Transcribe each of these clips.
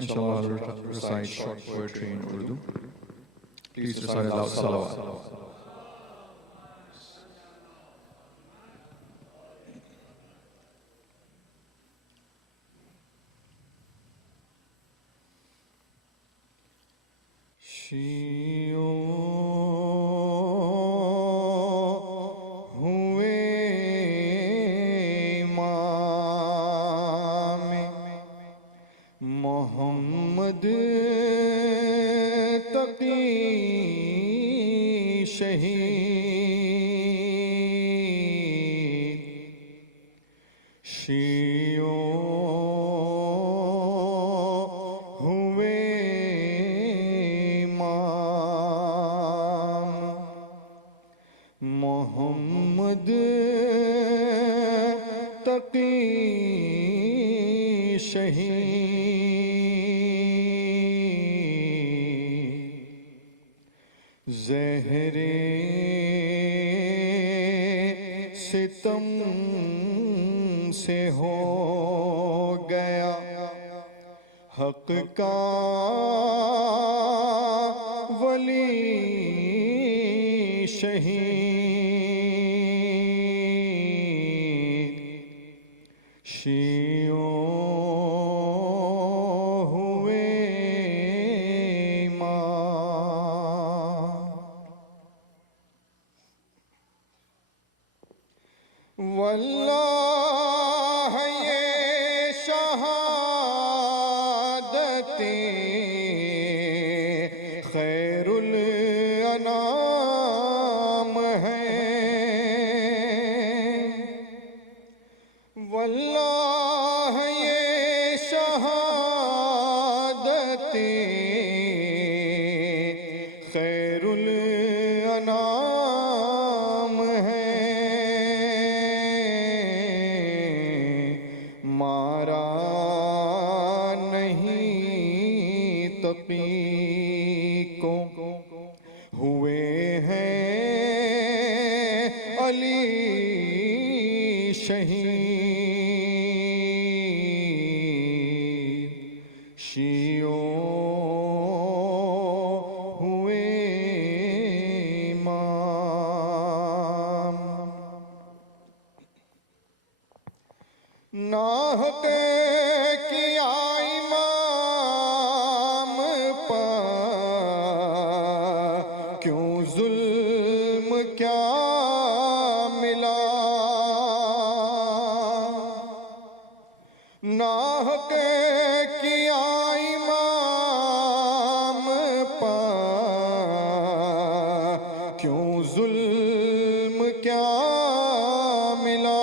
Inshallah, I'll recite short poetry in Urdu. Please recite aloud salawat. हुए इमाम मोहम्मद तकी शहीद शियों हुए इमाम मोहम्मद तकी शहीद ज़हरे सितम से हो गया हक का वली शहीद शियों हुए इमाम वल्लाह ये शहादतें खैरुल अनाम है वल्लाह ये शहादतें खैरुल अनाम है मारा नहीं तकी को हुए हैं अली शहीद शियों हुए इमाम नाहक किया इमाम पर क्यों जुल्म क्या मिला नाहक किया इमाम पर क्यों जुल्म क्या मिला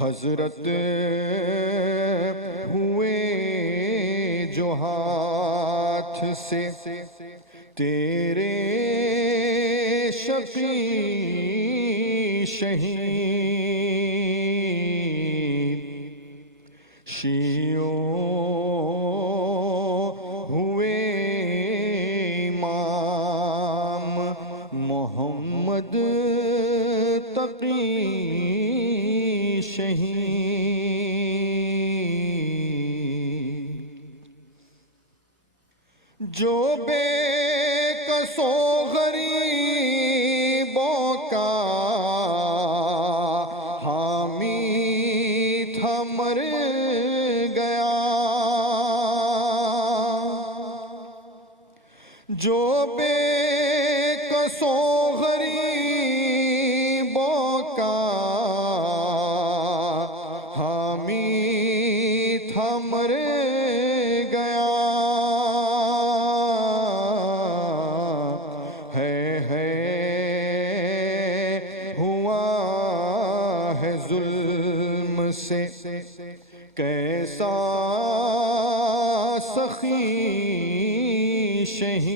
हजरत हुए जो हाथ से तेरे शफी शहीद शियों हुए इमाम मोहम्मद तकी शहीद जो बेकसो गरीबों का हामी था मर गया जो बेकसो गरीबों का हामी था मर गया है हुआ है जुल्म से कैसा सखी शहीद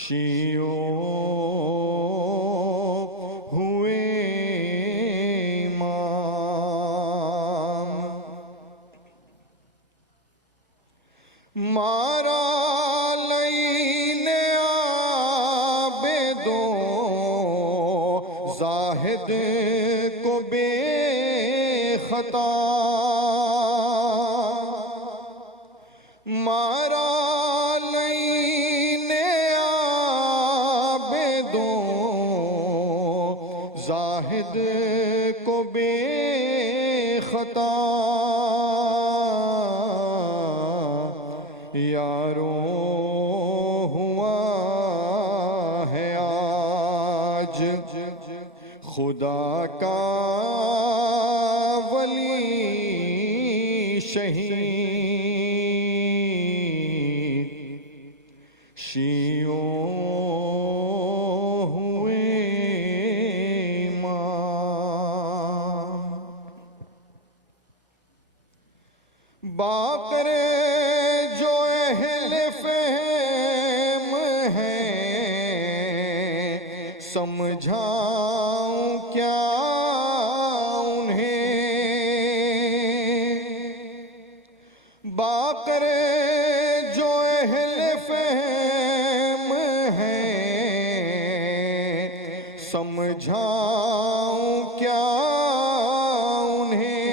शियों हुए इमाम मारा लईने आबेदो زاہد کو بے خطا مارا لین عابدوں زاہد کو بے خطا یاروں ہوا ہے آج خدا کا ولی شہید شیعوں ہوئے امام باقر جو اہل فہم ہیں سمجھاؤں کیا انہیں باقر جو اہل فہم ہیں سمجھاؤں کیا انہیں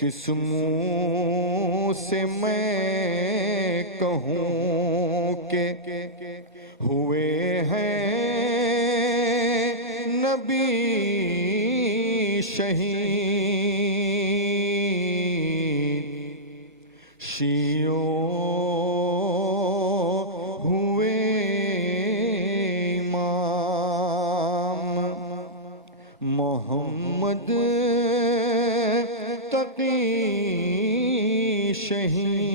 کس منہ سے میں کہوں کہ ہوئے ہیں نبی شہید شیعوں ہوئے امام محمد تقی شہید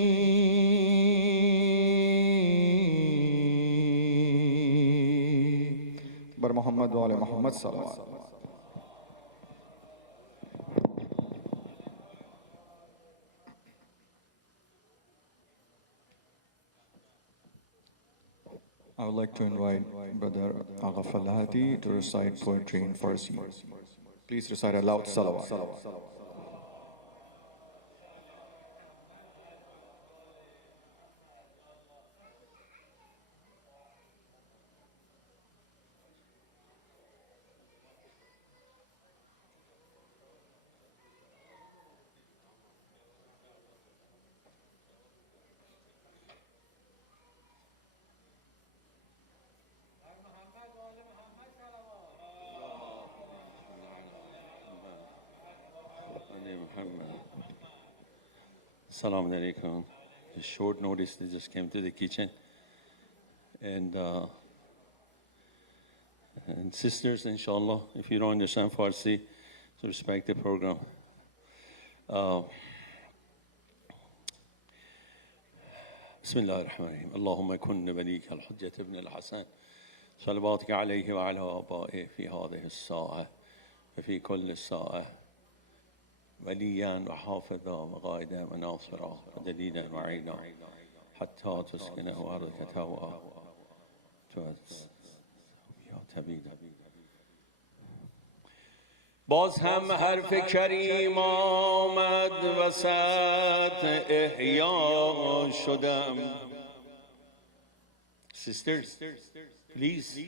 بر محمد و آل محمد صلی اللہ علیہ وسلم. I would like to invite Brother Agha Falati to recite poetry in Farsi. Please recite aloud salawat. Assalamu alaikum. A short notice, they just came to the kitchen. And sisters, inshallah, if you don't understand Farsi, so respect the program. بسم الله الرحمن الرحيم اللهم كن وليك الحجة ابن الحسن صلواتك عليه وعلى آبائه في هذه الساعة وفي كل الساعة وليا وحافظا وقائدا وناصرا ودليلا وعينا حتى تسكنه أرضك توعا يا تبيدا. باز هم حرف کریم آمد وسط احیا شدم. Sisters, please.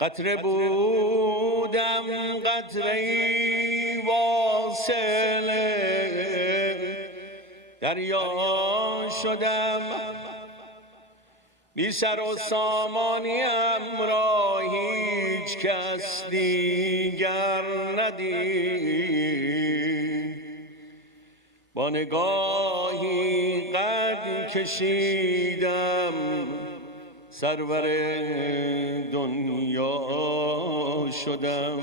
قطره بودم قطره واصل دریا شدم. بی سر و سامانیم را هیچ کس دیگر ندید. با نگاهی قد کشیدم سرور دنیا شدم.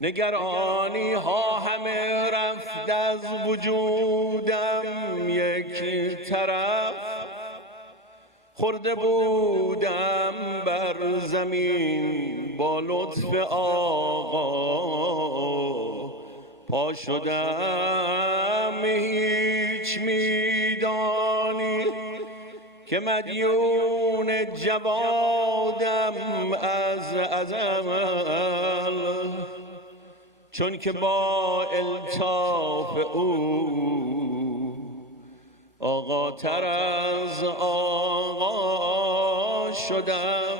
نگرانی ها همه رفت از وجودم یک طرف. خورده بودم بر زمین با لطف آقا. پا شدم هیچ میدانی که مدیون جوادم از ازل. چون که با الطاف او آقا تر از آقا شدم،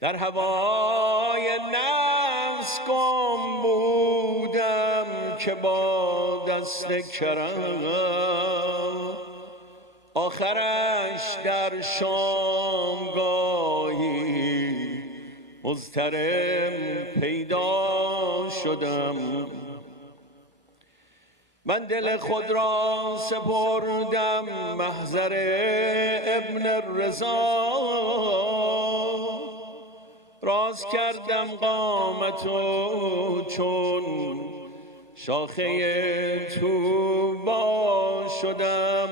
در هوای نفس گم بودم که با دست کرم آخرش در شامگاهی مضطرب پیدا شدم. من دل خود را سپردم محضر ابن الرضا، راز کردم قامت و چون شاخه طوبا شدم.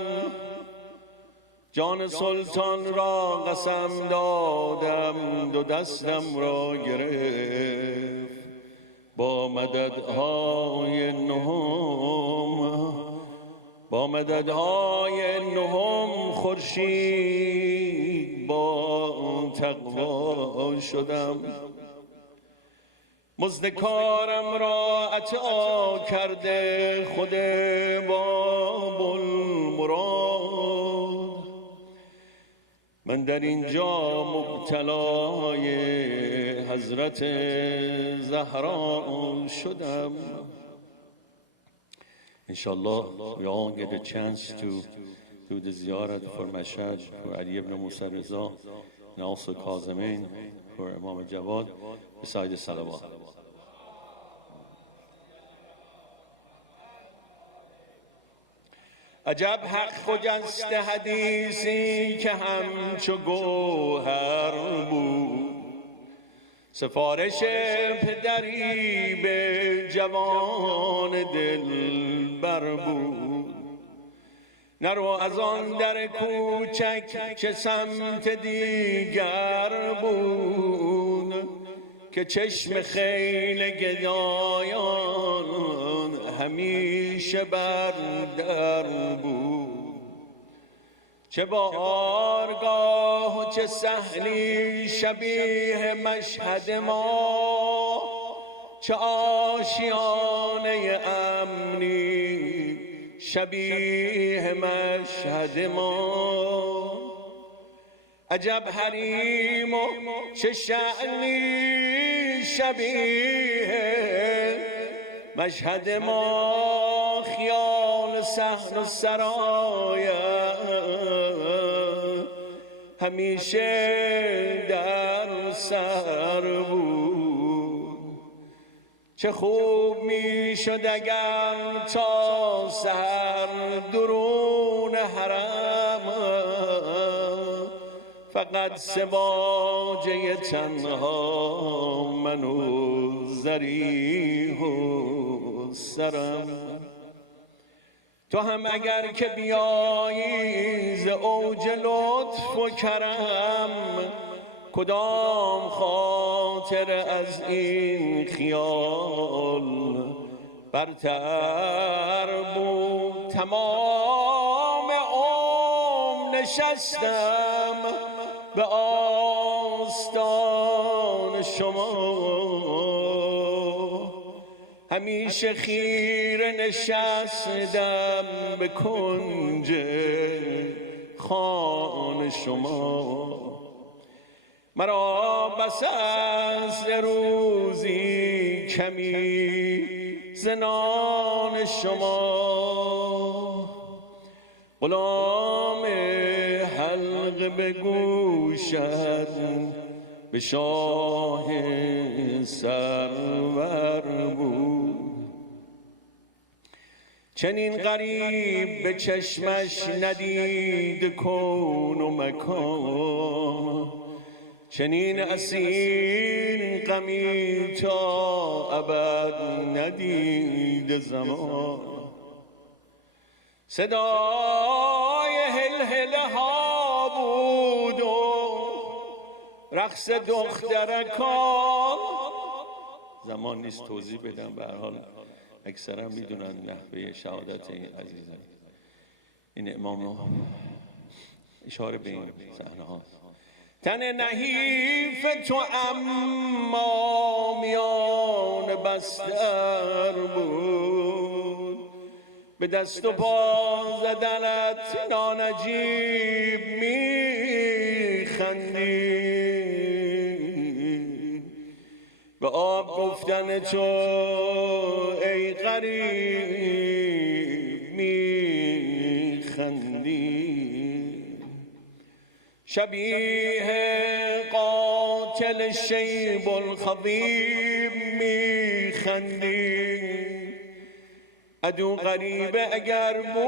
جان سلطان را قسم دادم، دو دستم را گرفت با مددهای نهم خورشید با تقوا شدم. مزد کارم را عطا کرده خود باب المراد، من در اینجا مبتلای حضرت زهرا شدم. Inshallah, we all get a chance to do the ziyarat for Mashhad, for Ali ibn Musa Reza, and also Qazimin for Imam Jawad, beside the salawat. عجب حق خجسته حدیثی که همچو گوهر بود، سفارش پدری به جوان دلبر بود. نرو از آن در کوچک که سمت دیگر بود، که چشم خیل گدایان همیشه بر در بود. چه بارگاه و چه صحنی شبیه مشهد ما، چه آشیانه امنی شبیه مشهد ما. عجب حریم و چه شأنی شبیه مشهد ما، خیال صحن و سرای همیشه در سر بود. چه خوب می شد اگر تا سحر درون حرم فقط سباجه تنها من و ذریح و سرم. تو هم اگر که بیایی ز اوج لطف و کرم، کدام خاطر از این خیال برتر بود؟ تمام عمر نشستم به آستان شما، همیشه خیره نشستم به کنج خان شما. مرا بس است روزی کمی ز نان شما، غلام حلق به گوشت به شاه سرور بود. چنین غریب به چشمش ندید کون و مکان، چنین اسیر غمی تا ابد ندید زمان. صدای هلهله ها بود و رقص دخترکان. زمان نیست توضیح بدم، به هر حال اکثرا میدونن نحوه شهادت این عزیزان. این امام اشاره به این صحنه هاست. تن نحیف تو اما میان بستر بود، به دست و پا زدنت نانجیب میخندی، به آب گفتن تو ای غریب میخندی، شبیه قاتل شیب الخضیب میخندی، عدو غریبه اگر بود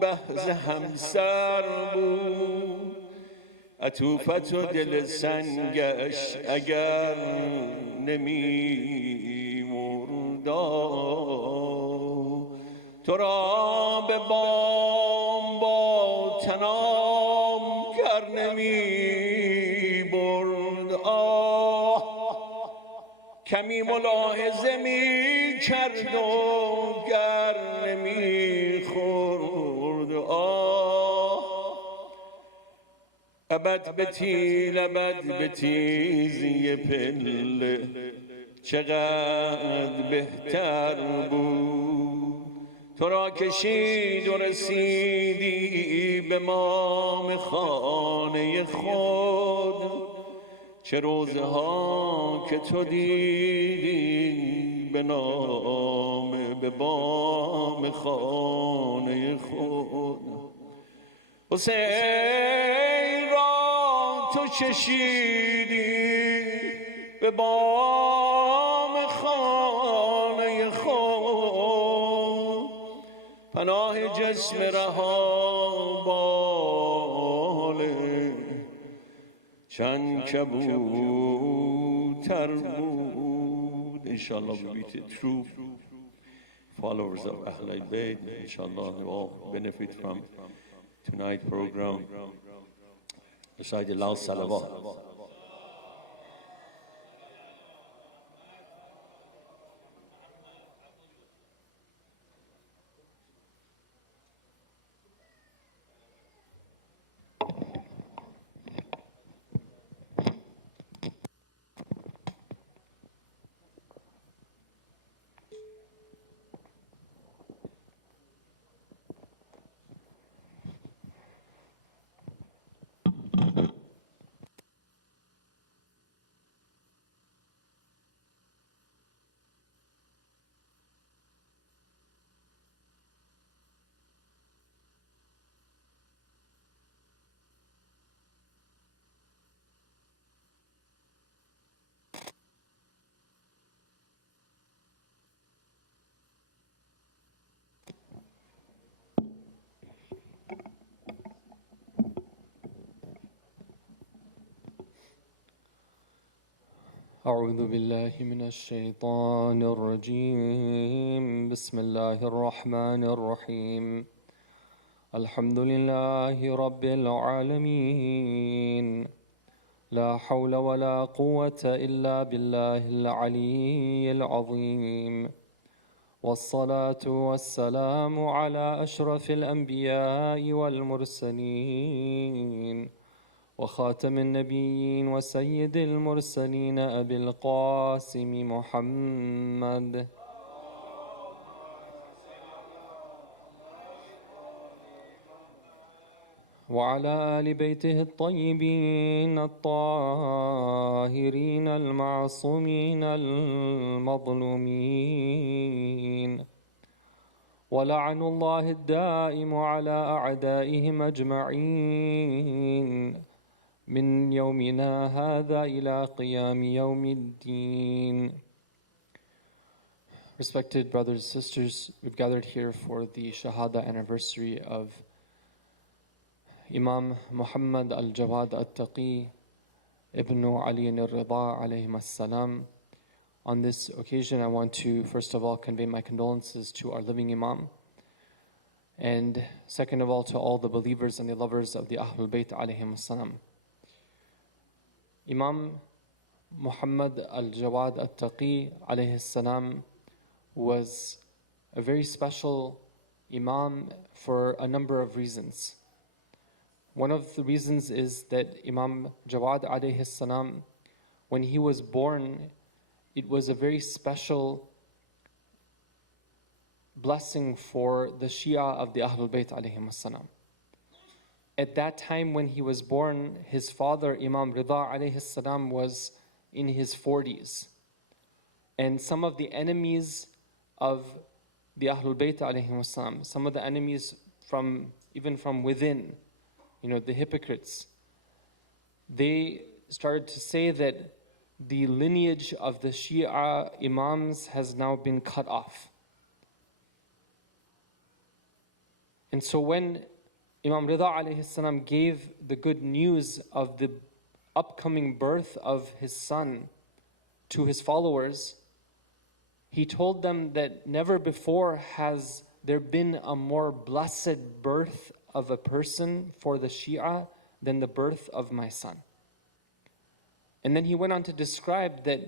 بحث همسر بود، عطوفت و دل سنگش اگر نمی مردا، تو را به بام با تنام گر نمی برد، کمی ملاحظه می کرد و گر نمی خورد، ابد به تیل ابد به تیزی پله چقدر بهتر بود، تو را کشید و رسیدی به مام خانه خود، چه روزه ها که تو دیدی به نام به بام خانه خود، حسین را تو چشیدی به بام خانه خود، پناه جسم رها باله چند کبوتر بود. Inshallah we meet the true followers of Ahl al-Bayt. Inshallah they all benefit from tonight's program. Recite Allah salawat. أعوذ بالله من الشيطان الرجيم بسم الله الرحمن الرحيم الحمد لله رب العالمين لا حول ولا قوة إلا بالله العلي العظيم والصلاة والسلام على أشرف الأنبياء والمرسلين وخاتم النبيين وسيد المرسلين أبي القاسم محمد وعلى آل بيته الطيبين الطاهرين المعصومين المظلومين ولعن الله الدائم على أعدائهم أجمعين من يومنا هذا إلى قيام يوم الدين. Respected brothers and sisters, we've gathered here for the Shahadat anniversary of Imam Mohammad al-Jawad al-Taqi ibn Ali al-Rida alayhim as-salam. On this occasion, I want to first of all convey my condolences to our living Imam, and second of all to all the believers and the lovers of the Ahlul Bayt alayhim as-salam. Imam Muhammad al-Jawad al-Taqi alayhi salam was a very special Imam for a number of reasons. One of the reasons is that Imam Jawad alayhi salam, when he was born, it was a very special blessing for the Shia of the Ahlul Bayt alayhim salam. At that time when he was born, his father Imam Rida alayhi salam was in his 40s. And some of the enemies of the Ahlul Bayt alayhim salam, some of the enemies even from within, the hypocrites, they started to say that the lineage of the Shia Imams has now been cut off. And so when Imam Rida alayhi salam gave the good news of the upcoming birth of his son to his followers, he told them that never before has there been a more blessed birth of a person for the Shia than the birth of my son. And then he went on to describe that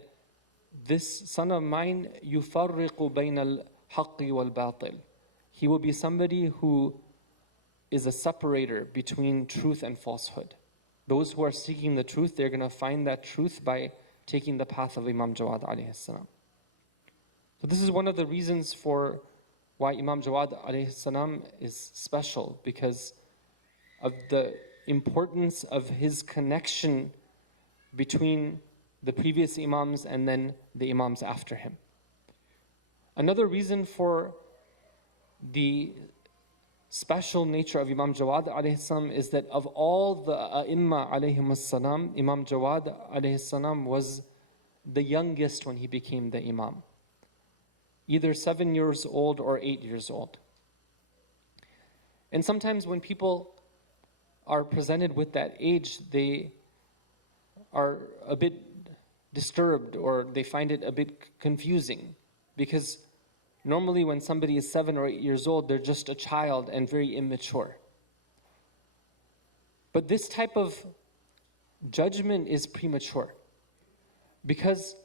this son of mine, يُفَرِّقُ بَيْنَ الْحَقِّ وَالْبَاطِلِ. He will be somebody who is a separator between truth and falsehood. Those who are seeking the truth, they're going to find that truth by taking the path of Imam Jawad alayhi salam. So this is one of the reasons for why Imam Jawad alayhi salam is special, because of the importance of his connection between the previous Imams and then the Imams after him. Another reason for the special nature of Imam Jawad alayhi salam is that of all the A'imma alayhim salam, Imam Jawad alayhi salam was the youngest when he became the Imam. Either 7 years old or 8 years old. And sometimes when people are presented with that age, they are a bit disturbed or they find it a bit confusing, because normally when somebody is 7 or 8 years old, they're just a child and very immature. But this type of judgment is premature, because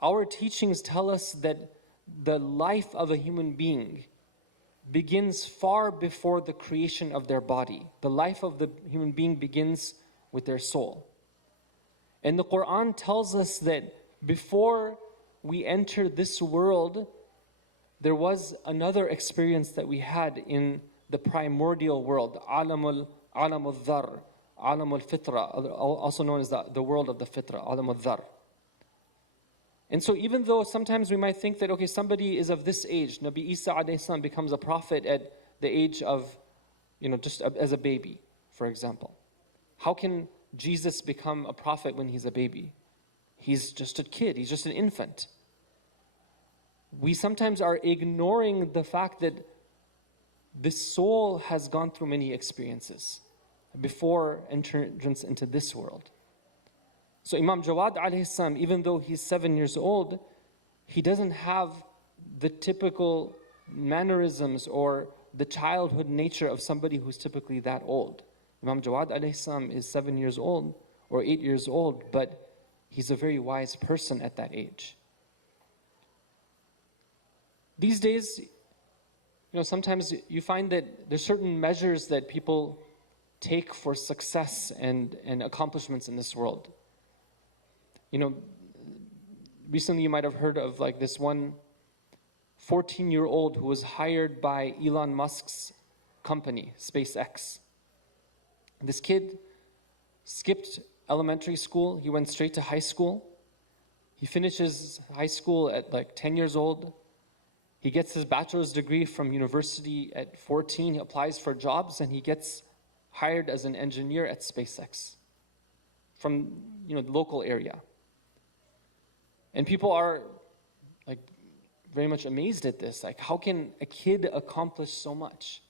our teachings tell us that the life of a human being begins far before the creation of their body. The life of the human being begins with their soul. And the Quran tells us that before we enter this world, there was another experience that we had in the primordial world, Alam al-Dhar, Alam al-Fitra, also known as the world of the Fitra, Alam al-Dhar. And so even though sometimes we might think that, okay, somebody is of this age, Nabi Isa alayhi salam becomes a prophet at the age of, just as a baby, for example. How can Jesus become a prophet when he's a baby? He's just a kid, he's just an infant. We sometimes are ignoring the fact that this soul has gone through many experiences before entrance into this world. So Imam Jawad alayhi salam, even though he's 7 years old, he doesn't have the typical mannerisms or the childhood nature of somebody who's typically that old. Imam Jawad alayhi salam is 7 years old or 8 years old, but he's a very wise person at that age. These days, sometimes you find that there's certain measures that people take for success and accomplishments in this world. Recently you might have heard of this one 14-year-old who was hired by Elon Musk's company, SpaceX. This kid skipped elementary school, he went straight to high school. He finishes high school at 10 years old. He gets his bachelor's degree from university at 14. He applies for jobs and he gets hired as an engineer at SpaceX from the local area. And people are very much amazed at this. How can a kid accomplish so much?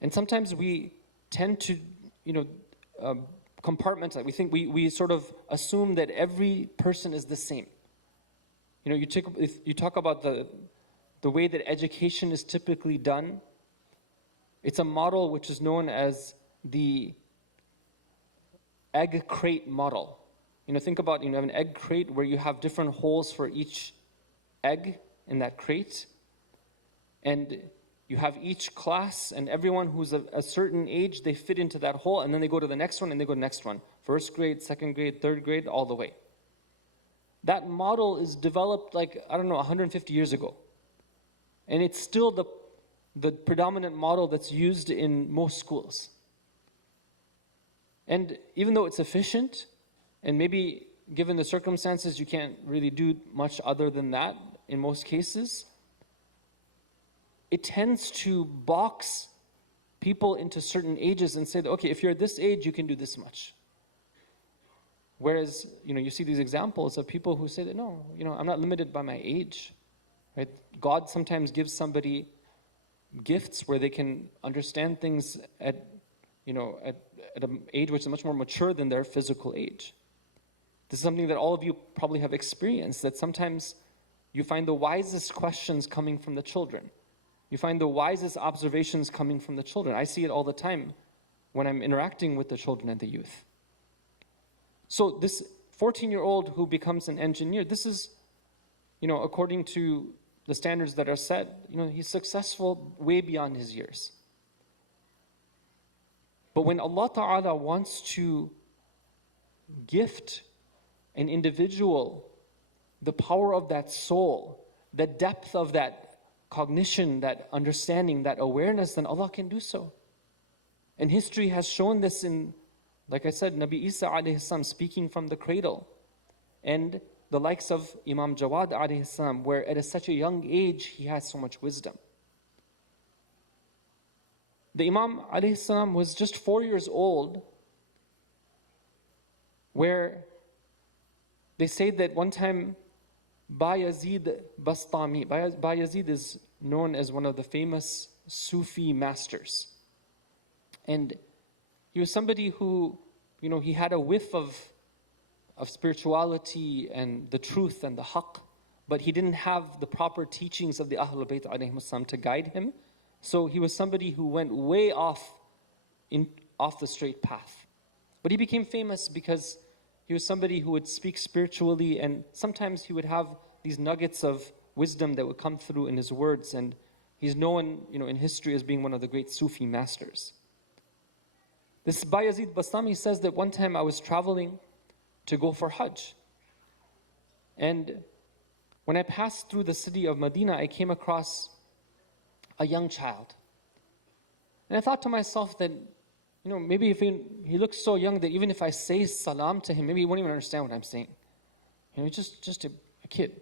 And sometimes we tend to, compartmentalize. We think we sort of assume that every person is the same. You talk about the way that education is typically done. It's a model which is known as the egg crate model. Think about, an egg crate where you have different holes for each egg in that crate. And you have each class and everyone who's a certain age, they fit into that hole, and then they go to the next one and they go to the next one. First grade, second grade, third grade, all the way. That model is developed like, I don't know, 150 years ago. And it's still the predominant model that's used in most schools. And even though it's efficient, and maybe given the circumstances, you can't really do much other than that in most cases, it tends to box people into certain ages and say that, okay, if you're this age, you can do this much. Whereas, you see these examples of people who say that, no, I'm not limited by my age, right? God sometimes gives somebody gifts where they can understand things at an age which is much more mature than their physical age. This is something that all of you probably have experienced, that sometimes you find the wisest questions coming from the children. You find the wisest observations coming from the children. I see it all the time when I'm interacting with the children and the youth. So this 14-year-old who becomes an engineer, this is, according to the standards that are set, he's successful way beyond his years. But when Allah Ta'ala wants to gift an individual the power of that soul, the depth of that cognition, that understanding, that awareness, then Allah can do so. And history has shown this in, like I said, Nabi Isa alayhi salam speaking from the cradle, and the likes of Imam Jawad alayhi salam, where at such a young age he has so much wisdom. The Imam alayhi salam was just 4 years old, where they say that one time Bayazid Bastami, Bayazid is known as one of the famous Sufi masters. And he was somebody who, he had a whiff of spirituality and the truth and the haqq, but he didn't have the proper teachings of the Ahlul Bayt alayhimus salam to guide him. So he was somebody who went way off the straight path. But he became famous because he was somebody who would speak spiritually, and sometimes he would have these nuggets of wisdom that would come through in his words, and he's known, in history as being one of the great Sufi masters. This Bayazid Bastami says that one time I was traveling to go for Hajj, and when I passed through the city of Medina, I came across a young child. And I thought to myself that, maybe if he looks so young that even if I say salam to him, maybe he won't even understand what I'm saying. Just a kid.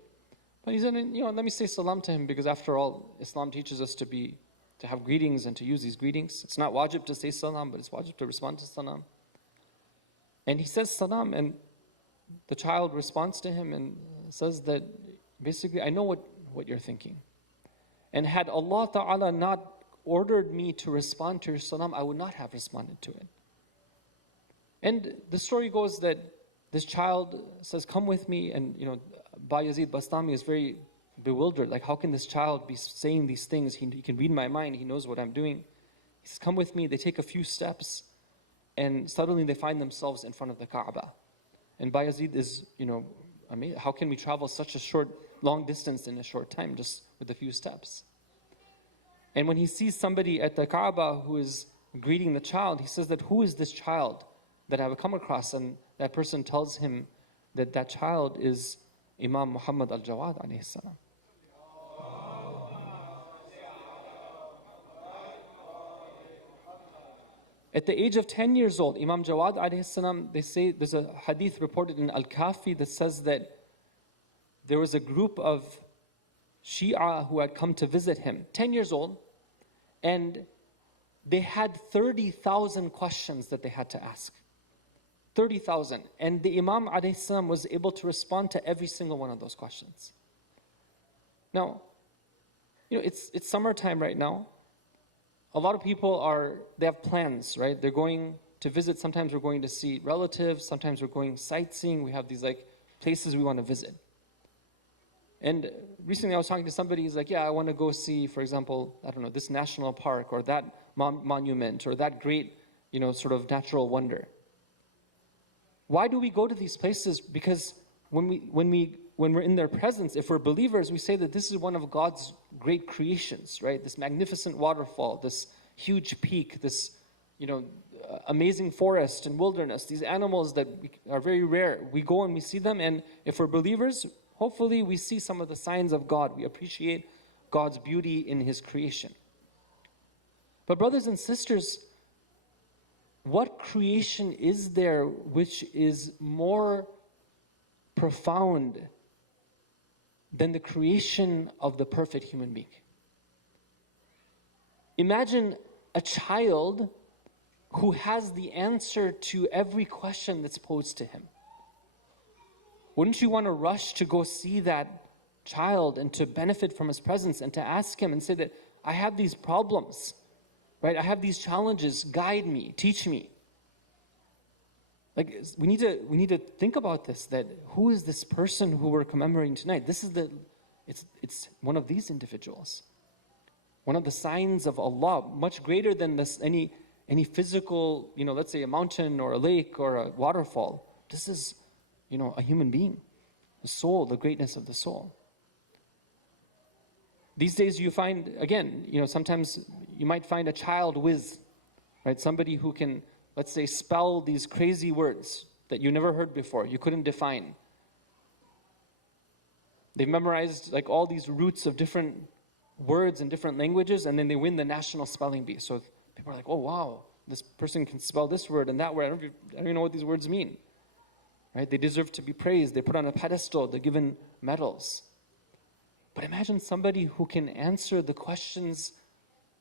But he said, let me say salam to him, because after all, Islam teaches us to have greetings and to use these greetings. It's not wajib to say salam, but it's wajib to respond to salam. And he says salam, and the child responds to him and says that, basically, I know what you're thinking. And had Allah Ta'ala not ordered me to respond to your salam, I would not have responded to it. And the story goes that this child says, come with me, and Bayazid Bastami is very bewildered. Like, how can this child be saying these things? He can read my mind, he knows what I'm doing. He says, come with me. They take a few steps, and suddenly they find themselves in front of the Kaaba. And Bayazid is, amazed. How can we travel such a long distance in a short time, just with a few steps? And when he sees somebody at the Kaaba who is greeting the child, he says that, who is this child that I have come across? And that person tells him that that child is Imam Muhammad al-Jawad alayhi salam. At the age of 10 years old, Imam Jawad alayhi salam, they say, there's a hadith reported in Al-Kafi that says that there was a group of Shia who had come to visit him, 10 years old, and they had 30,000 questions that they had to ask. 30,000. And the Imam alayhi salam was able to respond to every single one of those questions. Now, it's summertime right now. A lot of people they have plans, right? They're going to visit. Sometimes we're going to see relatives. Sometimes we're going sightseeing. We have these places we want to visit. And recently I was talking to somebody, he's like, yeah, I want to go see, for example, I don't know, this national park or that monument or that great, sort of natural wonder. Why do we go to these places? Because when we when we're in their presence, if we're believers, we say that this is one of God's great creations, right? This magnificent waterfall, this huge peak, this, amazing forest and wilderness, these animals that are very rare. We go and we see them, and if we're believers, hopefully we see some of the signs of God. We appreciate God's beauty in His creation. But brothers and sisters, what creation is there which is more profound than the creation of the perfect human being? Imagine a child who has the answer to every question that's posed to him. Wouldn't you want to rush to go see that child and to benefit from his presence and to ask him and say that I have these problems, right? I have these challenges, guide me, teach me. Like, we need to think about this, that who is this person who we're commemorating tonight? It's one of these individuals. One of the signs of Allah, much greater than this, any physical, let's say a mountain or a lake or a waterfall. This is, a human being, the soul, the greatness of the soul. These days you find, again, sometimes you might find a child whiz, right? Somebody who can, let's say, spell these crazy words that you never heard before, you couldn't define. They've memorized like all these roots of different words in different languages, and then they win the national spelling bee. So people are like, oh wow, this person can spell this word and that word. I don't even know what these words mean. Right? They deserve to be praised. They're put on a pedestal. They're given medals. But imagine somebody who can answer the questions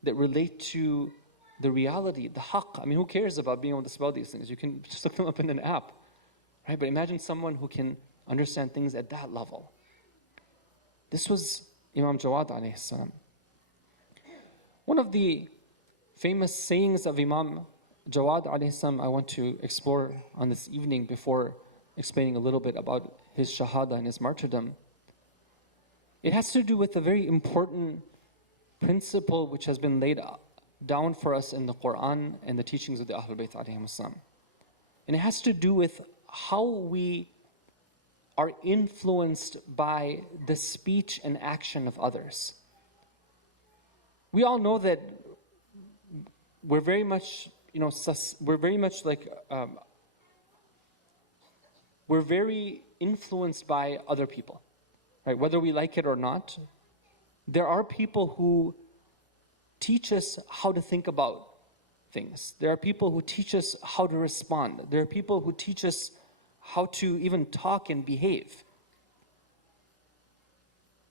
that relate to the reality, the haqq. I mean, who cares about being able to spell these things? You can just look them up in an app. Right? But imagine someone who can understand things at that level. This was Imam Jawad alayhi salam. One of the famous sayings of Imam Jawad alayhi salam I want to explore on this evening before explaining a little bit about his Shahadah and his martyrdom. It has to do with a very important principle which has been laid down for us in the Quran and the teachings of the Ahlul Bayt alayhim salam. And it has to do with how we are influenced by the speech and action of others. We all know that we're very much, we're very influenced by other people, right? Whether we like it or not, there are people who teach us how to think about things. There are people who teach us how to respond. There are people who teach us how to even talk and behave.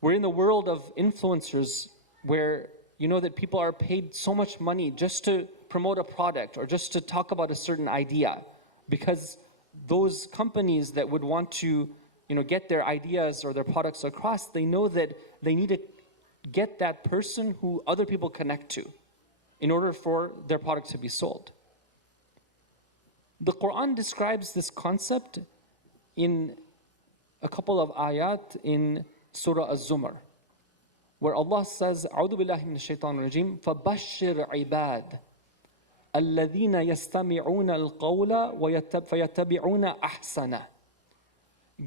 We're in the world of influencers where you know that people are paid so much money just to promote a product or just to talk about a certain idea, because those companies that would want to get their ideas or their products across, they know that they need to get that person who other people connect to in order for their product to be sold. The Quran describes this concept in a couple of ayat in Surah Az-Zumar, where Allah says, أعوذ بالله من الشيطان الرجيم فبشر عباد الذين يستمعون القول فيتبعون أحسنه.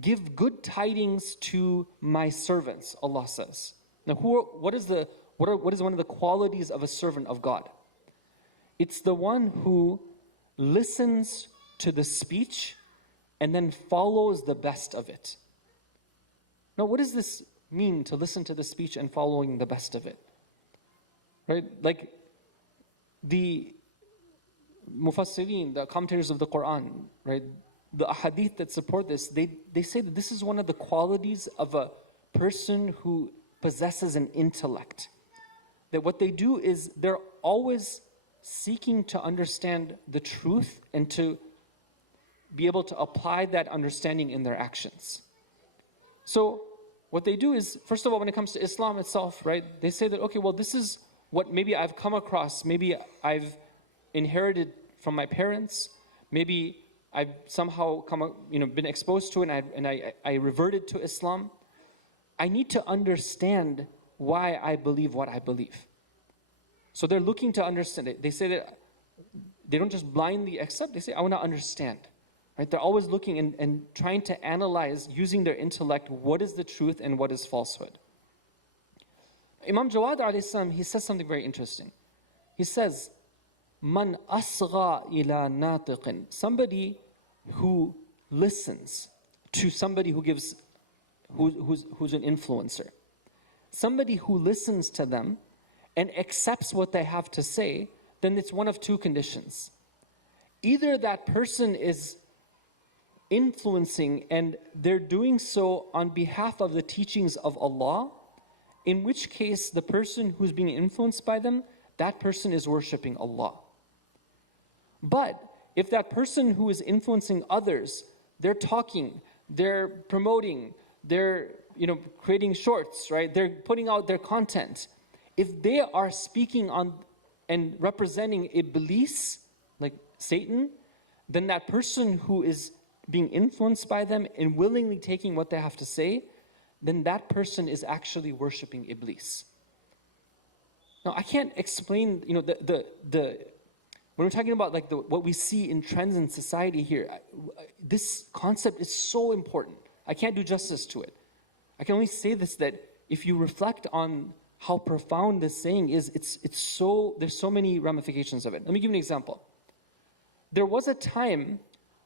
Give good tidings to my servants, Allah says. Now, what is one of the qualities of a servant of God? It's the one who listens to the speech and then follows the best of it. Now, what does this mean, to listen to the speech and following the best of it? Right? Like the Mufassirin, the commentators of the Quran, right? The ahadith that support this, they say that this is one of the qualities of a person who possesses an intellect. That what they do is they're always seeking to understand the truth and to be able to apply that understanding in their actions. So what they do is, first of all, when it comes to Islam itself, right, they say that, okay, well, this is what maybe I've come across, maybe I've inherited from my parents, maybe I've somehow been exposed to it and I reverted to Islam. I need to understand why I believe what I believe. So they're looking to understand it. They say that they don't just blindly accept, they say, I want to understand. right? They're always looking and trying to analyze, using their intellect, what is the truth and what is falsehood. Imam Jawad alayhi salam, he says something very interesting. He says, Man asgha ila natiqin, somebody who listens to somebody who gives, who's an influencer. Somebody who listens to them and accepts what they have to say, then it's one of two conditions. Either that person is influencing and they're doing so on behalf of the teachings of Allah, in which case the person who's being influenced by them, that person is worshipping Allah. But if that person who is influencing others, they're talking, they're promoting, they're creating shorts, right? They're putting out their content. If they are speaking on and representing Iblis, like Satan, then that person who is being influenced by them and willingly taking what they have to say, then that person is actually worshipping Iblis. Now, I can't explain, when we're talking about like what we see in trends in society here, this concept is so important. I can't do justice to it. I can only say this, that if you reflect on how profound this saying is, there's so many ramifications of it. Let me give you an example. There was a time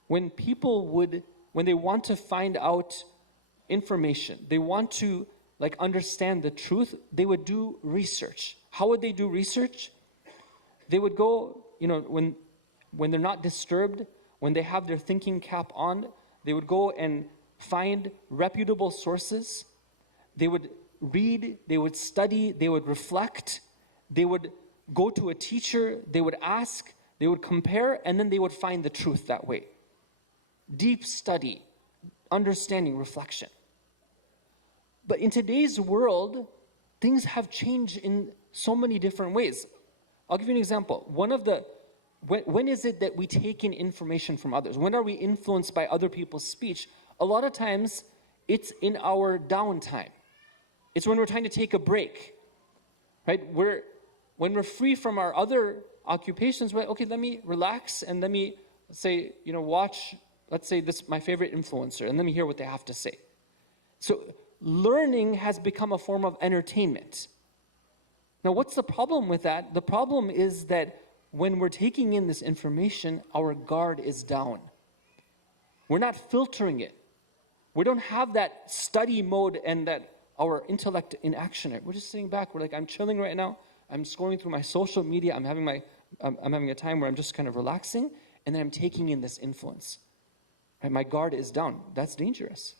when people when they want to find out information, they want to like understand the truth, they would do research. How would they do research? They would go, when they're not disturbed, when they have their thinking cap on, they would go and find reputable sources. They would read, they would study, they would reflect, they would go to a teacher, they would ask, they would compare, and then they would find the truth that way. Deep study, understanding, reflection. But in today's world, things have changed in so many different ways. I'll give you an example. When is it that we take in information from others? When are we influenced by other people's speech? A lot of times, it's in our downtime. It's when we're trying to take a break, right? When we're free from our other occupations, we're like, okay, let me relax and let me say, watch, let's say this my favorite influencer, and let me hear what they have to say. So learning has become a form of entertainment. Now, what's the problem with that? The problem is that when we're taking in this information, our guard is down. We're not filtering it. We don't have that study mode and that our intellect in action. We're just sitting back. We're like, I'm chilling right now. I'm scrolling through my social media. I'm having a time where I'm just kind of relaxing, and then I'm taking in this influence. Right? My guard is down. That's dangerous.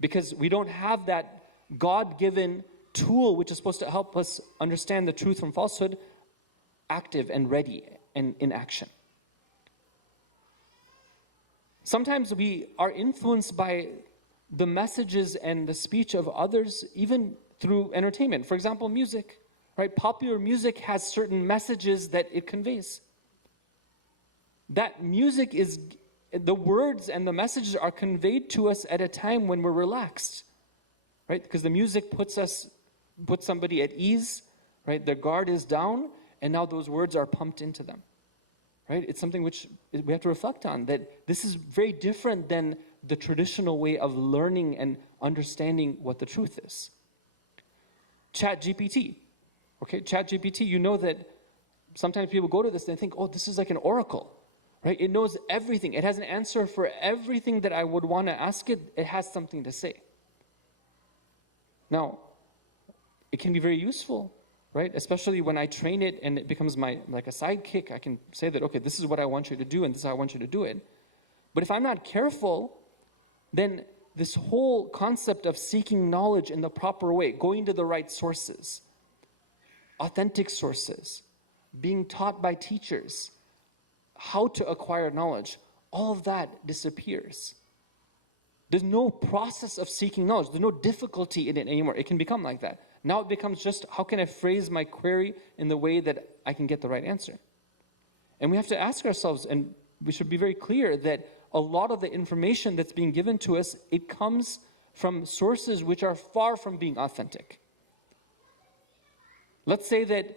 Because we don't have that God-given tool which is supposed to help us understand the truth from falsehood active and ready and in action. Sometimes we are influenced by the messages and the speech of others, even through entertainment. For example, music, right? Popular music has certain messages that it conveys. That music is, the words and the messages are conveyed to us at a time when we're relaxed, right? Because the music puts somebody at ease, right? Their guard is down, and now those words are pumped into them, right? It's something which we have to reflect on, that this is very different than the traditional way of learning and understanding what the truth is. ChatGPT, okay? ChatGPT, you know that sometimes people go to this and think, oh, this is like an oracle, right? It knows everything. It has an answer for everything that I would want to ask it. It has something to say. Now, it can be very useful, right? Especially when I train it and it becomes like a sidekick. I can say that, okay, this is what I want you to do and this is how I want you to do it. But if I'm not careful, then this whole concept of seeking knowledge in the proper way, going to the right sources, authentic sources, being taught by teachers, how to acquire knowledge, all of that disappears. There's no process of seeking knowledge. There's no difficulty in it anymore. It can become like that. Now it becomes just, how can I phrase my query in the way that I can get the right answer? And we have to ask ourselves, and we should be very clear that a lot of the information that's being given to us, it comes from sources which are far from being authentic. Let's say that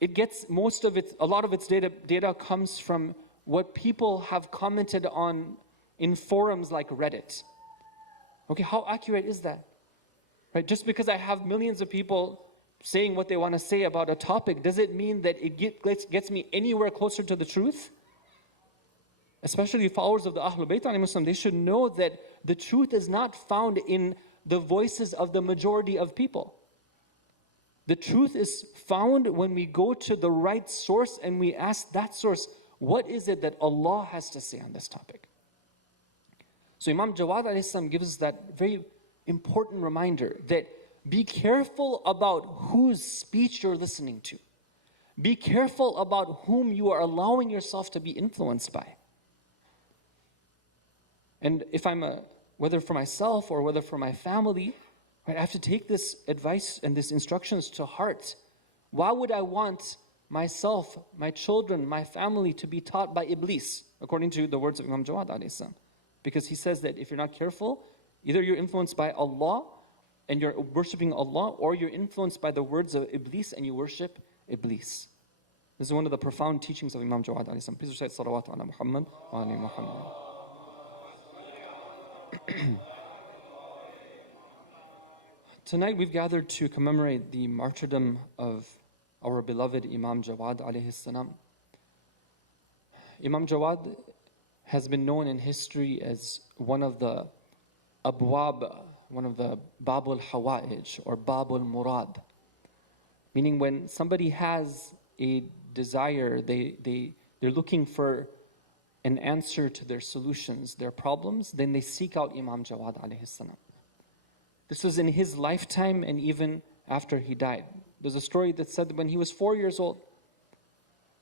it gets a lot of its data comes from what people have commented on in forums like Reddit. Okay, how accurate is that? Right? Just because I have millions of people saying what they want to say about a topic, does it mean that it gets me anywhere closer to the truth? Especially followers of the Ahlul Bayt alayhim salam, they should know that the truth is not found in the voices of the majority of people. The truth is found when we go to the right source and we ask that source, what is it that Allah has to say on this topic? So Imam Jawad alayhi salam gives us that very important reminder that be careful about whose speech you're listening to. Be careful about whom you are allowing yourself to be influenced by. And if whether for myself or whether for my family, right, I have to take this advice and these instructions to heart. Why would I want myself, my children, my family to be taught by Iblis, according to the words of Imam Jawad alayhi salam? Because he says that if you're not careful, either you're influenced by Allah and you're worshipping Allah, or you're influenced by the words of Iblis and you worship Iblis. This is one of the profound teachings of Imam Jawad alayhi salam. Please recite salawat ala Muhammad wa ali Muhammad. Tonight we've gathered to commemorate the martyrdom of our beloved Imam Jawad alayhi salam. Imam Jawad has been known in history as one of the abwab, one of the babul hawa'ij or babul murad. Meaning when somebody has a desire, they're looking for an answer to their solutions, their problems, then they seek out Imam Jawad alayhi salam. This was in his lifetime and even after he died. There's a story that said when he was 4 years old,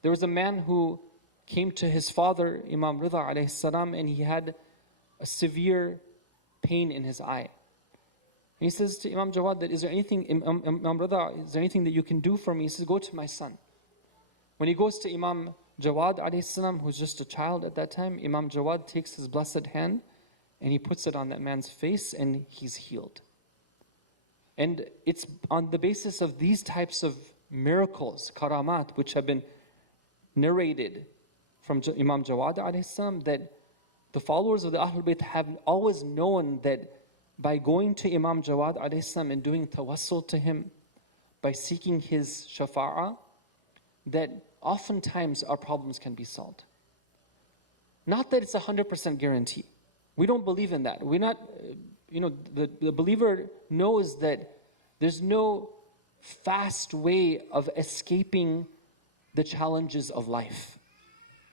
there was a man who came to his father, Imam Rida alayhi salam, and he had a severe pain in his eye. And he says to Imam Jawad that, is there anything, Imam Rida, is there anything that you can do for me? He says, go to my son. When he goes to Imam Jawad alayhi salam, who's just a child at that time, Imam Jawad takes his blessed hand and he puts it on that man's face and he's healed. And it's on the basis of these types of miracles, karamat, which have been narrated from Imam Jawad alayhi salam, that the followers of the Ahlul Bayt have always known that by going to Imam Jawad alayhi salam and doing tawassul to him, by seeking his shafa'ah, that oftentimes our problems can be solved. Not that it's 100% guarantee. We don't believe in that. We're not, the believer knows that there's no fast way of escaping the challenges of life,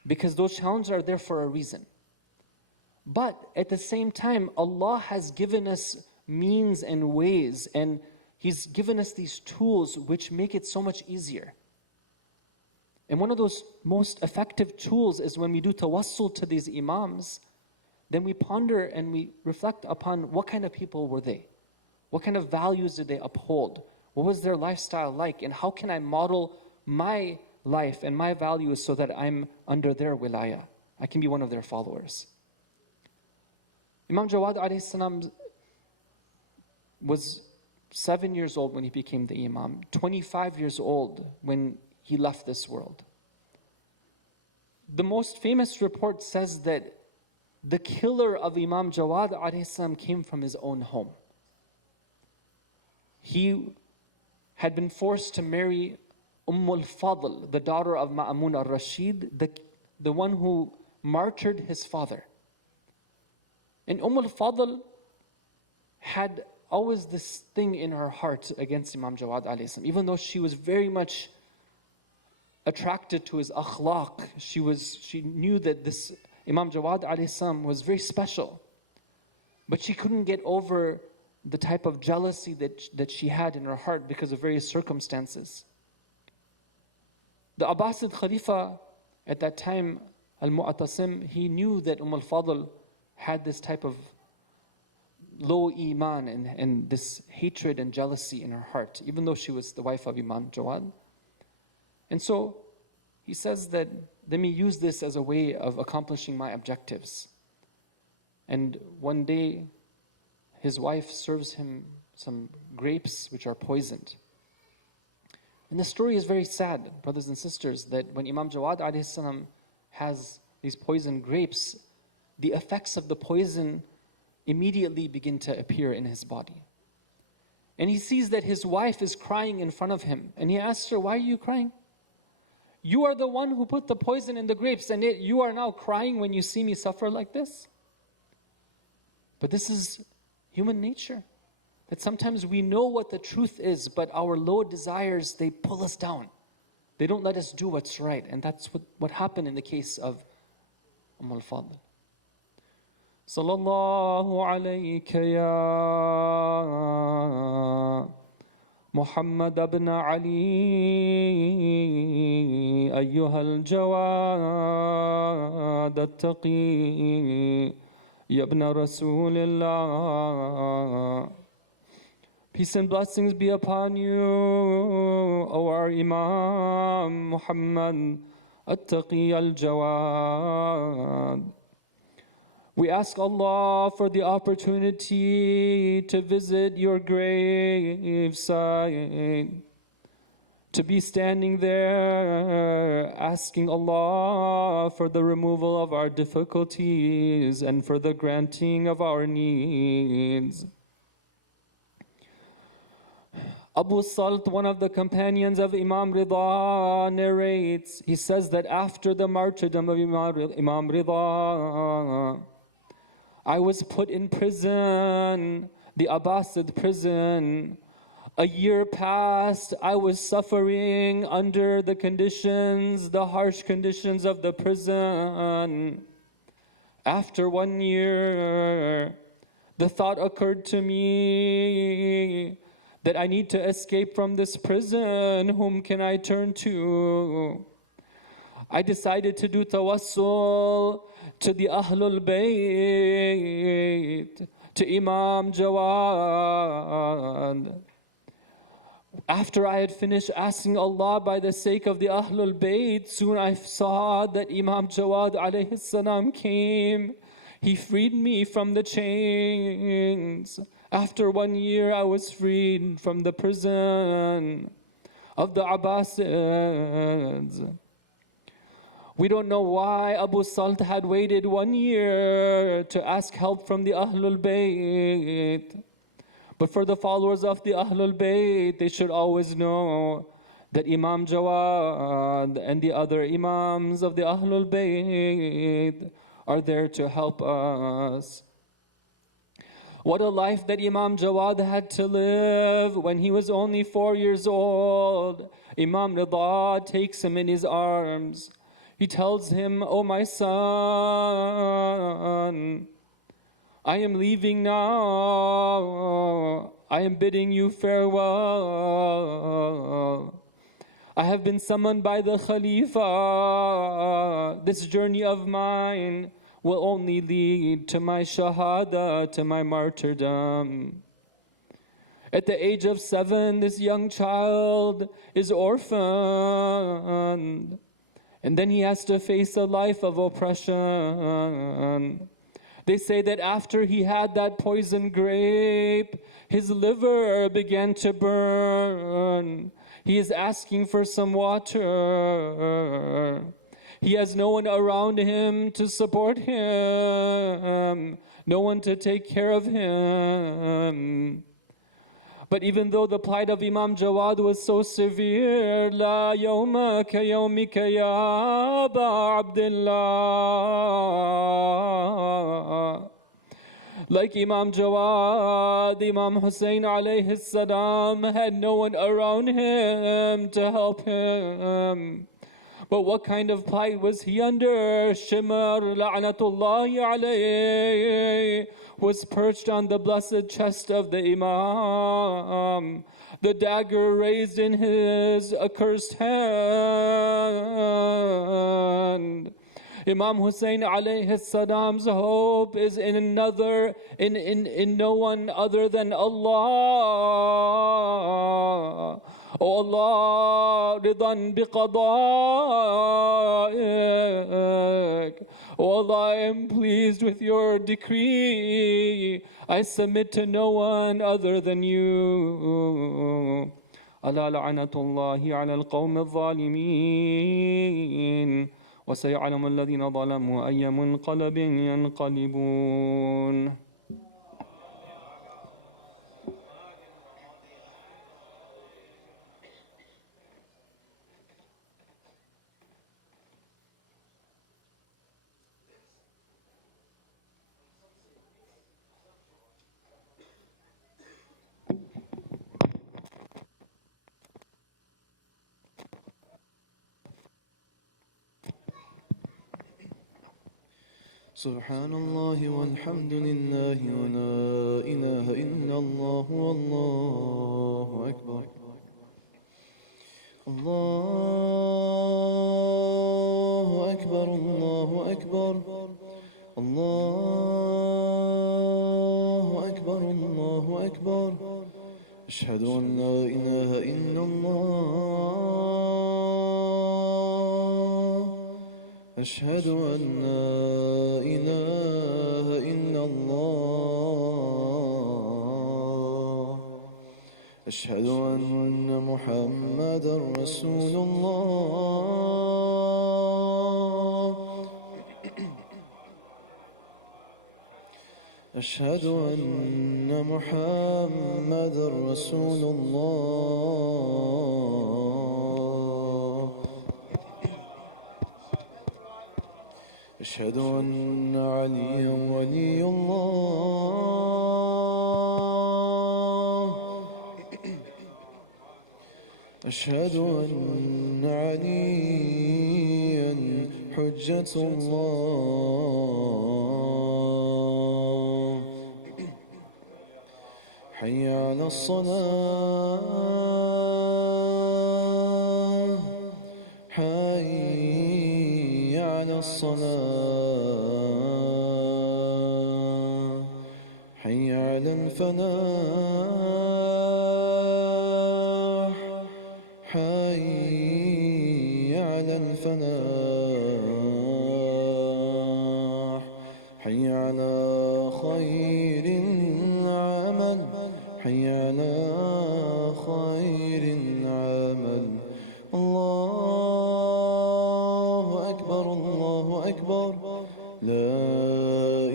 because those challenges are there for a reason. But at the same time, Allah has given us means and ways, and He's given us these tools which make it so much easier. And one of those most effective tools is when we do tawassul to these imams, then we ponder and we reflect upon what kind of people were they? What kind of values did they uphold? What was their lifestyle like? And how can I model my life and my values so that I'm under their wilayah? I can be one of their followers. Imam Jawad alayhi salam was 7 years old when he became the imam, 25 years old when he left this world. The most famous report says that the killer of Imam Jawad alayhi salam came from his own home. He had been forced to marry al-Fadl, the daughter of Ma'amun al-Rashid, the one who martyred his father. And al-Fadl had always this thing in her heart against Imam Jawad alayhi salam. Even though she was very much attracted to his akhlaq, she knew that this Imam Jawad alayhi salam was very special. But she couldn't get over the type of jealousy that she had in her heart because of various circumstances. The Abbasid Khalifa at that time, Al-Mu'tasim, he knew that al-Fadl had this type of low iman and this hatred and jealousy in her heart, even though she was the wife of Imam Jawad. And so he says that, let me use this as a way of accomplishing my objectives. And one day, his wife serves him some grapes which are poisoned. And the story is very sad, brothers and sisters, that when Imam Jawad alayhi salam has these poisoned grapes, the effects of the poison immediately begin to appear in his body. And he sees that his wife is crying in front of him. And he asks her, why are you crying? You are the one who put the poison in the grapes, and you are now crying when you see me suffer like this? But this is human nature. That sometimes we know what the truth is, but our low desires, they pull us down. They don't let us do what's right. And that's what happened in the case of al-Fadl. Sallallahu alayka ya Mohammad ibn Ali ayyuhal Jawad Taqi ya ibn Rasulillah. Peace and blessings be upon you, O our Imam Muhammad Taqi al-Jawad. We ask Allah for the opportunity to visit your graveside, to be standing there asking Allah for the removal of our difficulties and for the granting of our needs. Abu Salt, one of the companions of Imam Rida, narrates, he says that after the martyrdom of Imam Rida, I was put in prison, the Abbasid prison. A year passed, I was suffering under the conditions, the harsh conditions of the prison. After 1 year, the thought occurred to me that I need to escape from this prison. Whom can I turn to? I decided to do tawassul to the Ahlul Bayt, to Imam Jawad. After I had finished asking Allah by the sake of the Ahlul Bayt, soon I saw that Imam Jawad alayhi salam came. He freed me from the chains. After 1 year, I was freed from the prison of the Abbasids. We don't know why Abu Salt had waited 1 year to ask help from the Ahlul Bayt. But for the followers of the Ahlul Bayt, they should always know that Imam Jawad and the other Imams of the Ahlul Bayt are there to help us. What a life that Imam Jawad had to live when he was only 4 years old. Imam Rida takes him in his arms. He tells him, "Oh my son, I am leaving now. I am bidding you farewell. I have been summoned by the Khalifa. This journey of mine will only lead to my Shahadat, to my martyrdom." At the age of 7, this young child is orphaned. And then he has to face a life of oppression. They say that after he had that poison grape, his liver began to burn. He is asking for some water. He has no one around him to support him, no one to take care of him. But even though the plight of Imam Jawad was so severe, La yawma ka yawmika ya Aba Abdullah. Like Imam Jawad, Imam Hussein alayhi salam had no one around him to help him. But what kind of plight was he under? Shimar la'natullahi alayhi was perched on the blessed chest of the Imam, the dagger raised in his accursed hand. Imam Hussein alayhi salam's hope is in no one other than Allah. O Allah, ridan biqada'ik. O Allah, I am pleased with your decree. I submit to no one other than you. Ala la'natullahi ala al-qawm al-zalimin. وسيعلم الذين ظلموا أي منقلب ينقلبون. سبحان الله والحمد لله ولا إله إلا الله والله أكبر. الله أكبر الله أكبر الله أكبر الله أكبر. أشهد أن لا إله إلا الله. أشهد أن لا إله إلا الله. أشهد أن محمدا رسول الله. أشهد أن محمدا رسول الله. أشهد أن عليا ولي الله. أشهد أن عليا حجة الله. حي على الصلاة. حي على الصلاة. حي على الفلاح. حي على الفلاح. حي على خير العمل. حي على خير العمل. الله أكبر الله أكبر. لا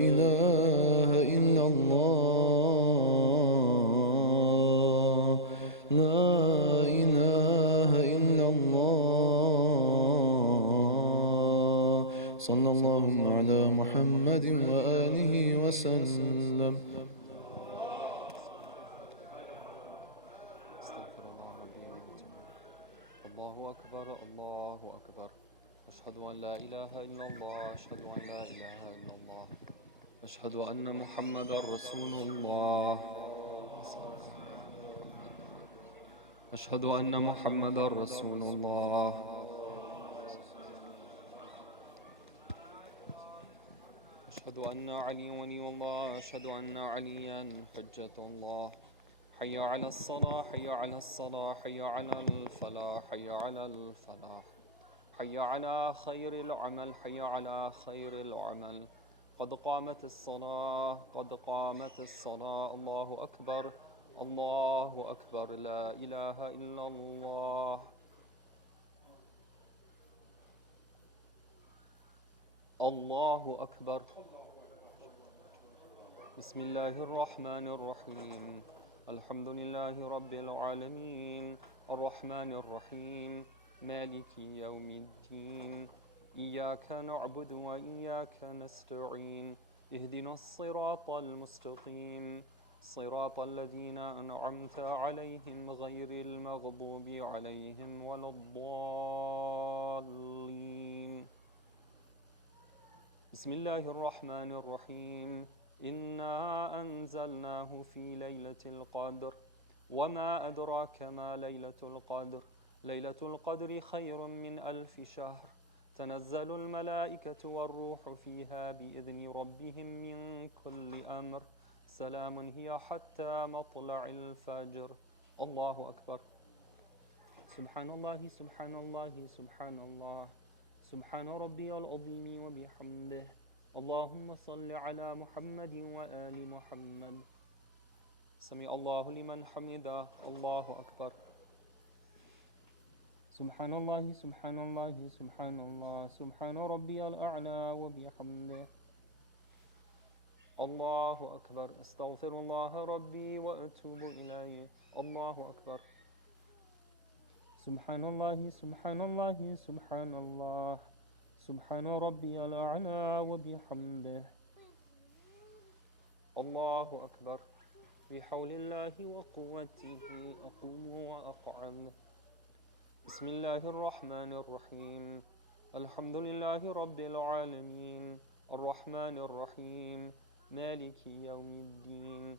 إله إلا الله. لا إله إلا الله. صلى الله على محمد وآله وسلم. الله أكبر الله أكبر. أشهد أن لا إله إلا الله. أشهد أن لا إله إلا الله. أشهد أن محمدا رسول الله. أشهد أن محمدا رسول الله. أشهد أن علي ولي الله. أشهد أن عليا حجة الله. حي على الصلاة. حي على الصلاة. حي على الفلاح. حي على الفلاح. حي على خير العمل. حي على خير العمل. قد قامت الصلاة. قد قامت الصلاة. الله أكبر الله أكبر. لا إله إلا الله. الله أكبر. بسم الله الرحمن الرحيم. الحمد لله رب العالمين. الرحمن الرحيم. مالك يوم الدين. إياك نعبد وإياك نستعين. اهدنا الصراط المستقيم. صراط الذين أنعمت عليهم غير المغضوب عليهم ولا الضالين. بسم الله الرحمن الرحيم. إنا أنزلناه في ليلة القدر. وما أدراك ما ليلة القدر. ليلة القدر خير من 1000 شهر. تنزل الملائكة والروح فيها بإذن ربهم من كل أمر. سلام هي حتى مطلع الفجر. الله أكبر. سبحان الله سبحان الله سبحان الله. سبحان ربي العظيم وبحمده. اللهم صل على محمد وآل محمد. سمع الله لمن حمده. الله أكبر. سبحان الله سبحان الله سبحان الله سبحان ربي الأعلى وبحمده. الله أكبر. أستغفر الله ربي وأتوب إليه. الله أكبر. سبحان الله سبحان الله سبحان الله سبحان ربي الأعلى وبحمده. الله أكبر. بحول الله وقوته أقوم وأقعد. بسم الله الرحمن الرحيم. الحمد لله رب العالمين الرحمن الرحيم مالك يوم الدين.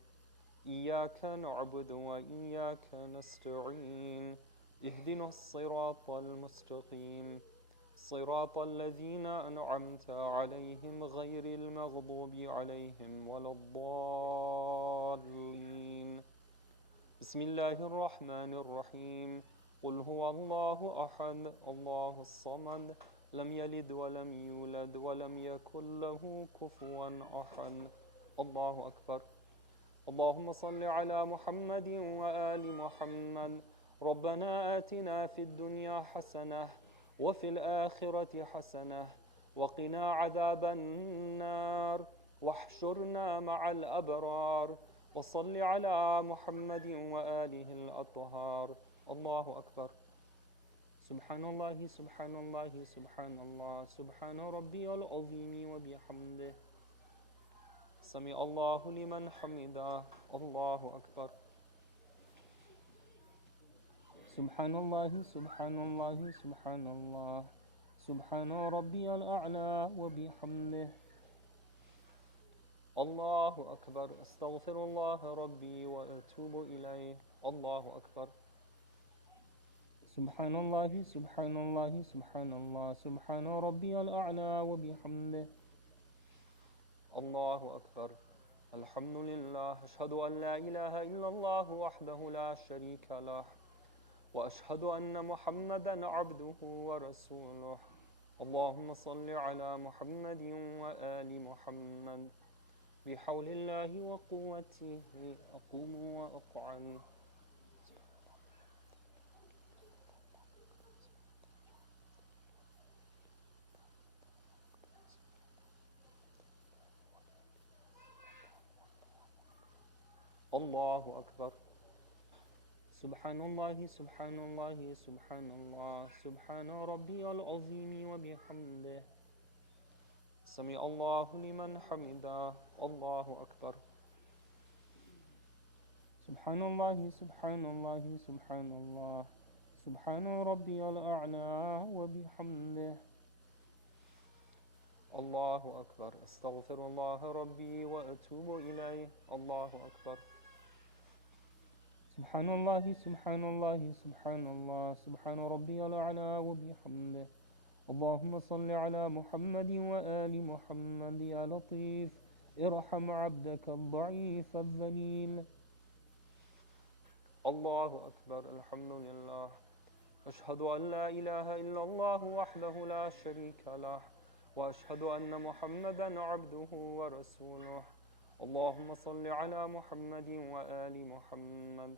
إياك نعبد وإياك نستعين. اهدنا الصراط المستقيم صراط الذين أنعمت عليهم غير المغضوب عليهم ولا الضالين. بسم الله الرحمن الرحيم. قل هو الله أحد الله الصمد لم يلد ولم يولد ولم يكن له كفوا أحد. الله أكبر. اللهم صل على محمد وآل محمد. ربنا آتنا في الدنيا حسنة وفي الآخرة حسنة وقنا عذاب النار واحشرنا مع الأبرار. وصل على محمد وآله الأطهار. الله أكبر. سبحان الله سبحان الله سبحان الله سبحان ربي العظيم وبحمده. سمع الله لمن حمده. الله أكبر. سبحان الله سبحان الله سبحان الله سبحان ربي الأعلى وبحمده. الله أكبر. أستغفر الله ربي وأتوب إليه. الله أكبر. سبحان الله سبحان الله سبحان الله سبحان ربي الأعلى وبحمده. الله أكبر. الحمد لله. أشهد أن لا إله إلا الله وحده لا شريك له وأشهد أن محمدا عبده ورسوله. اللهم صل على محمد وآل محمد. بحول الله وقوته أقوم وأقعد. الله أكبر. سبحان الله سبحان الله سبحان الله سبحان ربي العظيم وبحمده. سمع الله لمن حمده. الله أكبر. سبحان الله سبحان الله سبحان الله سبحان ربي الأعلى وبحمده. الله أكبر. أستغفر الله ربي وأتوب إليه. الله أكبر. سبحان الله سبحان الله سبحان الله سبحان ربي الأعلى وبحمده. اللهم صل على محمد وآل محمد. يا لطيف ارحم عبدك الضعيف الذليل. الله أكبر. الحمد لله. أشهد أن لا إله إلا الله وحده لا شريك له وأشهد أن محمدا عبده ورسوله. اللهم صل على محمد وآل محمد.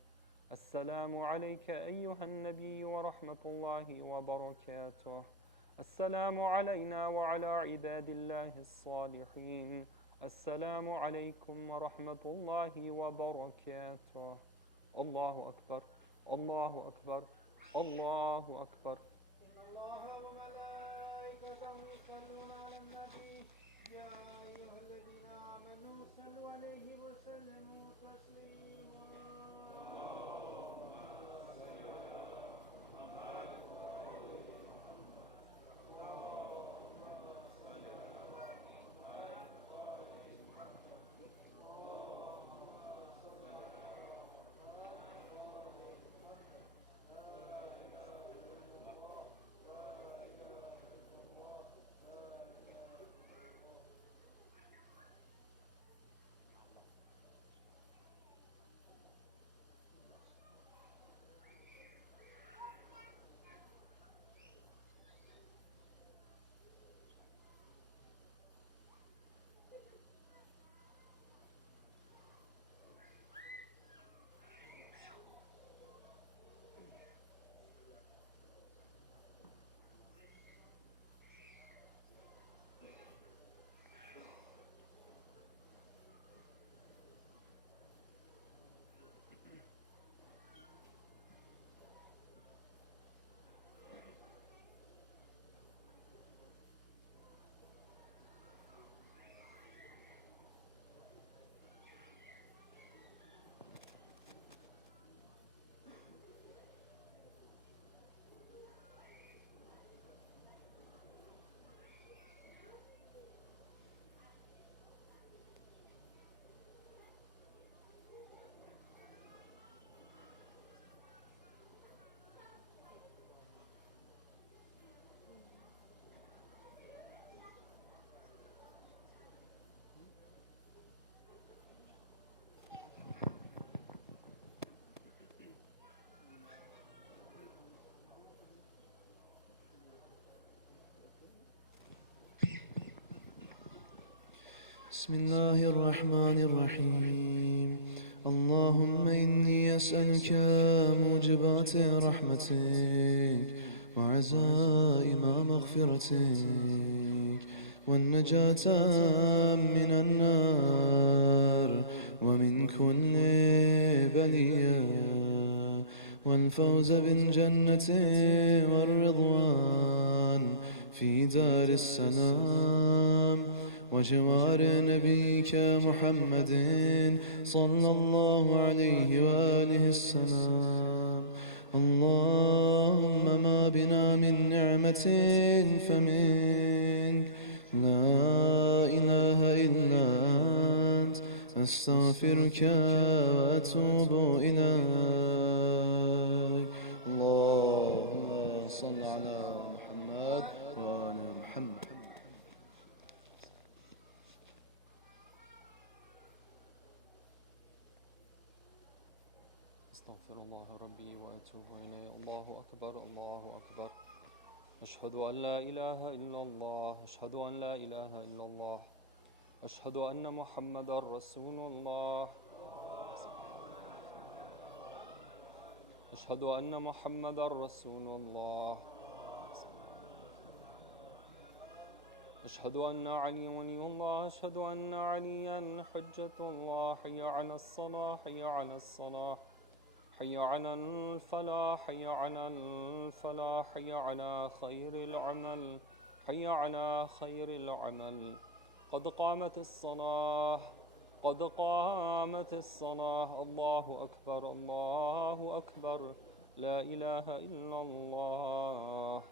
السلام عليك أيها النبي ورحمة الله وبركاته. السلام علينا وعلى عباد الله الصالحين. السلام عليكم ورحمة الله وبركاته. الله أكبر. الله أكبر. الله أكبر. إن الله وملائكته يصلون على النبي يا أيها الذين آمنوا صلوا عليه وسلموا تسليما. بسم الله الرحمن الرحيم اللهم إني أسألك موجبات رحمتك وعزائم مغفرتك والنجاة من النار ومن كل بلية والفوز بالجنة والرضوان في دار السلام وجوار نبيك محمد صلى الله عليه وآله السلام. اللهم ما بنا من نعمة فمنك لا إله إلا أنت أستغفرك وأتوب إليك. اللهم صل على محمد وآل محمد. أستغفر الله ربي وأتوب إليه. الله أكبر الله أكبر. أشهد أن لا إله إلا الله. أشهد أن لا إله إلا الله. أشهد أن محمد رسول الله. أشهد أن محمد رسول الله. أشهد أن علي ولي الله. أشهد أن عليا حجة الله. حي على الصلاة حي على الصلاة حي على الفلاح حي على الفلاح حي على خير العمل حي على خير العمل. قد قامت الصلاة قد قامت الصلاة. الله أكبر الله أكبر. لا إله إلا الله.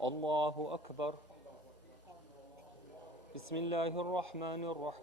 الله أكبر. بسم الله الرحمن الرحيم.